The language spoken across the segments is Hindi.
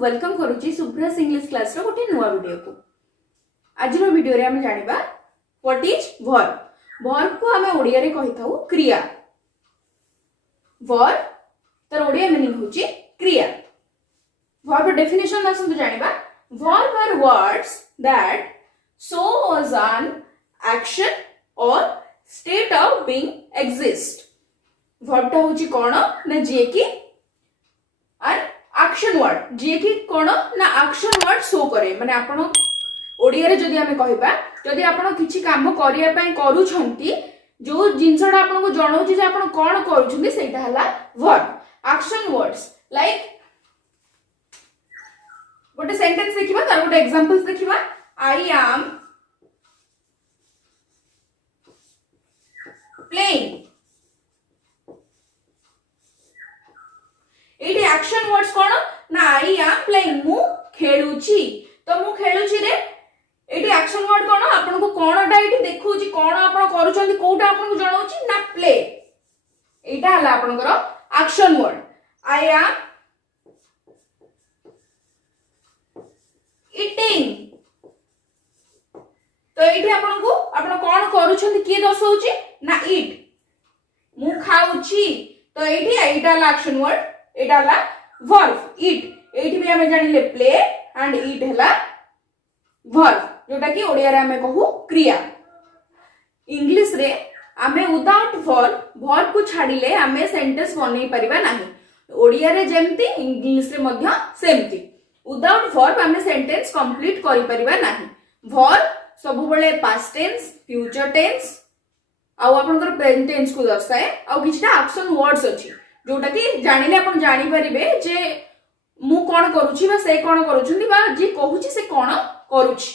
वेलकम करुच्ची सुभ्रास इंग्लिश क्लास रो गोटे नुआ वीडियो को। आज वीडियो रे हम जानिबा व्हाट इज वर्ब। वर्ब को हमें ओडिया रे कहि थाउ क्रिया। वर्ब तर ओडिया मीनिंग होची क्रिया। वर्ब डेफिनेशन आसंतु जानिबा। Verb are words that shows an action or state of being exist। Verb टा होची कोन ना जे की an action word जे कि कोन ना action word शो करे। माने आपण ओडिया रे जदी हमें कहबा जदी आपण किछि काम करिया पय करूछंती जो जिंसडा आपण को जणाउची जे आपण कोन करूछंती सेटा हला वर्ब। action words लाइक गोटे सेंटेंस देखिबा तार गोटे एग्जांपल्स देखिबा। I am playing। एटी एक्शन वर्ड्स कोन ना आई एम प्लेइंग मु खेलुची। तो मु खेलुची रे एटी एक्शन वर्ड कोन आपन को कोनटा एटी देखौची कोन आपन करूचंती कोटा आपन को जणाउची ना प्ले। एटा हला आपन को action word. I am eating. तो एटी आपन कोन करूचंती के दर्शाउची ना ईट। मु खाउची तो एटी एटा हला एक्शन वर्ड एटा हला वर्ब ईट। एठी भी हमें जानिले प्ले एंड ईट हला वर्ब जोटा कि ओडिया रे हमें कहू क्रिया। इंग्लिश रे हमें विदाउट वर्ब को छाडिले हमें सेंटेंस बनै परिबा नाही। ओडिया रे जेमती इंग्लिश रे मध्य सेमती विदाउट वर्ब हमें सेंटेंस कंप्लीट करि परिबा नाही। वर्ब सब बेले पास्ट टेंस फ्यूचर टेंस आ आपनकर प्रेजेंट टेंस को दर्शाए आ किछटा एक्शन वर्ड्स अछि जोटा कि जानिले आपण जानि परिबे जे मु कोन करूची बा से कोन करूछंती बा जे कहूची से कोन करूची।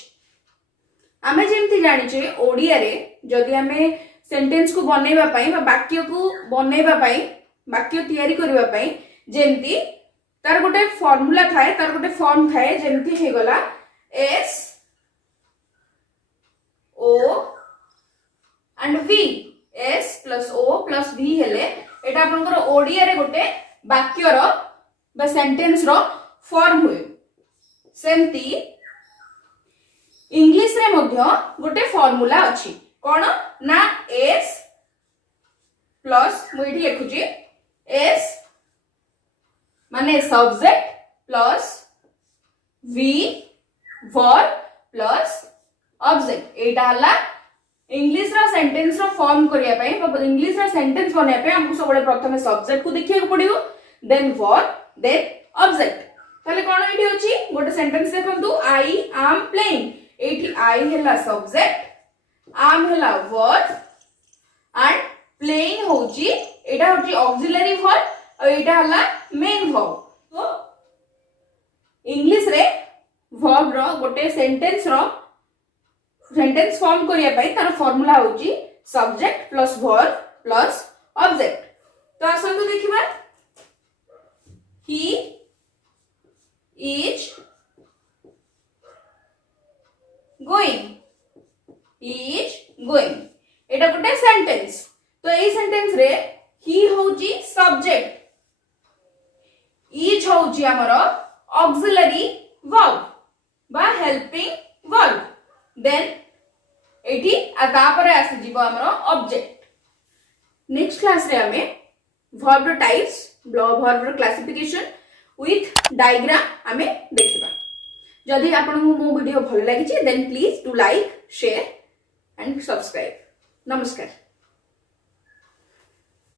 आमे जेमति जानि जे ओडिया रे जदी हमें सेंटेंस को बनेबा पई बा वाक्य को बनेबा पई वाक्य तयारी करबा पई जेमति तार गोटे फार्मूला थाए तार गोटे फॉर्म थाए जेमति हे गला S O and V. S plus O plus V हेले एटा आपनकर ओडिया रे गोटे वाक्य रो बा सेंटेंस रो फॉर्म हुए। सेमती इंग्लिश रे मध्य गोटे फार्मूला अछि कोन ना एस प्लस मु एठी लिखुची एस माने subject plus V verb plus object. एटा हला इंग्लिश रा सेंटेंस रो फॉर्म करिया पई इंग्लिश रा सेंटेंस बनिया पई हमको सबले प्रथमे सब्जेक्ट को देखिया पड़ियो देन वर्ब देन ऑब्जेक्ट। ताले कोन एठी होची गोटे सेंटेंस देखंतु आई एम प्लेइंग। एठी आई हेला सब्जेक्ट एम हेला वर्ब एंड प्लेइंग होची एटा होची ऑक्सिलरी वर्ब और एटा हला मेन वर्ब। तो इंग्लिश रे वर्ब रो गोटे सेंटेंस फॉर्म करिया पई तार फार्मूला होची subject plus verb plus object. तो आसंतु देखिबा he is going. He is going एटा गोटे सेंटेंस। तो एई सेंटेंस रे ही होची सब्जेक्ट इज होची हमर ऑक्सिलरी वर्ब बा हेल्पिंग वर्ब देन एठी आ तापरे आसी जीवो हमरो ऑब्जेक्ट। नेक्स्ट क्लास रे हमें वर्ब रो टाइप्स वर्ब रो क्लासिफिकेशन विथ डायग्राम हमें देखिबा। जदि आपन मो वीडियो भल लागि छि then please do like share and subscribe. नमस्कार।